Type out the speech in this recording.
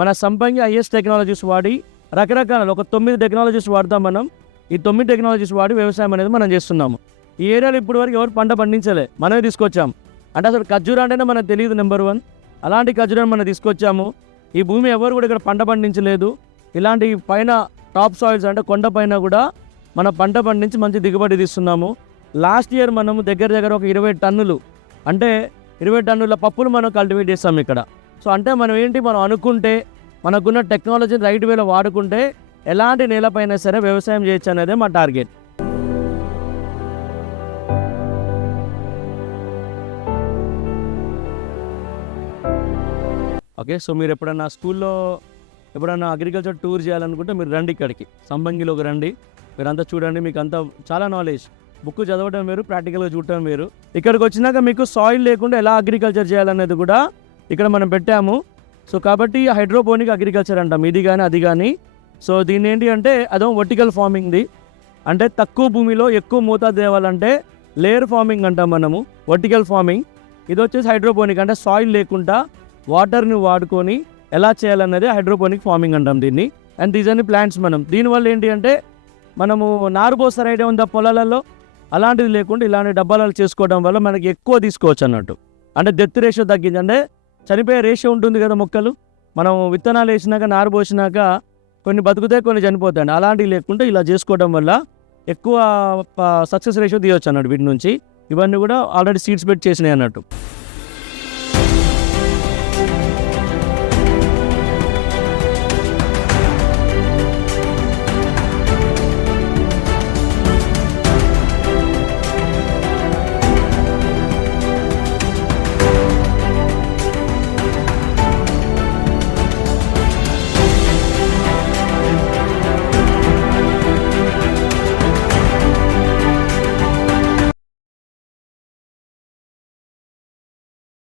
మన సంపంగి is technologies వాడి రకరకాల ఒక 9 టెక్నాలజీస్ వాడతాం మనం. ఈ 9 టెక్నాలజీస్ వాడి వ్యవసాయం అనేది మనం చేస్తున్నాము. ఈ ఏరియాలో ఇప్పటి వరకు ఎవరు పంట పండించలే, మనమే తీసుకొచ్చాం. అంటే అసలు ఖర్జూర అంటేనే మనకు తెలియదు నెంబర్ 1. అలాంటి ఖర్జూరాన్ని మనం తీసుకొచ్చాము. ఈ భూమి ఎవరు కూడా ఇక్కడ పంట పండించలేదు. ఇలాంటి పైన టాప్ సాయిల్స్ అంటే కొండ పైన కూడా మన పంట పండించి మంచి దిగుబడి తీస్తున్నాము. లాస్ట్ ఇయర్ మనము దగ్గర ఒక 20 టన్నులు అంటే 20 టన్నుల పప్పులు మనం కల్టివేట్ చేస్తాం ఇక్కడ. సో అంటే మనం మనం అనుకుంటే మనకున్న టెక్నాలజీని రైట్ వేలో వాడుకుంటే ఎలాంటి నేలపైన సరే వ్యవసాయం చేయొచ్చు అనేదే మా టార్గెట్. ఓకే, సో మీరు ఎప్పుడన్నా స్కూల్లో ఎప్పుడన్నా అగ్రికల్చర్ టూర్ చేయాలనుకుంటే మీరు రండి ఇక్కడికి, సంబంగిలోకి రండి. మీరంతా చూడండి, మీకు అంతా చాలా నాలెడ్జ్. బుక్ చదవడం వేరు, ప్రాక్టికల్గా చూడటం వేరు. ఇక్కడికి వచ్చినాక మీకు సాయిల్ లేకుండా ఎలా అగ్రికల్చర్ చేయాలనేది కూడా ఇక్కడ మనం పెట్టాము. సో కాబట్టి హైడ్రోపోనిక్ అగ్రికల్చర్ అంటాం, ఇది కానీ అది కానీ. సో దీన్ని ఏంటి అంటే అదో వర్టికల్ ఫార్మింగ్ది, అంటే తక్కువ భూమిలో ఎక్కువ మోతాదు తేవాలంటే లేయర్ ఫార్మింగ్ అంటాం మనము, వర్టికల్ ఫార్మింగ్. ఇది వచ్చేసి హైడ్రోపోనిక్, అంటే సాయిల్ లేకుండా వాటర్ని వాడుకొని ఎలా చేయాలన్నది హైడ్రోపోనిక్ ఫార్మింగ్ అంటాం దీన్ని. అండ్ దీస్ అన్ని ప్లాంట్స్ మనం దీనివల్ల ఏంటి అంటే మనము నారు పోస్తారు ఐడియా ఉందా పొలాలలో, అలాంటిది లేకుండా ఇలాంటి డబ్బాలలో చేసుకోవడం వల్ల మనకి ఎక్కువ తీసుకోవచ్చు అన్నట్టు. అంటే డెత్ రేషియో తగ్గింది, అంటే చనిపోయే రేషియో ఉంటుంది కదా మొక్కలు. మనం విత్తనాలు వేసినాక నారు పోసినాక కొన్ని బతుకుతాయి, కొన్ని చనిపోతాయి. అలాంటివి లేకుండా ఇలా చేసుకోవడం వల్ల ఎక్కువ సక్సెస్ రేషియో తీయవచ్చు అన్నట్టు వీటి నుంచి. ఇవన్నీ కూడా ఆల్రెడీ సీడ్స్ పెట్టి చేసినాయి అన్నట్టు.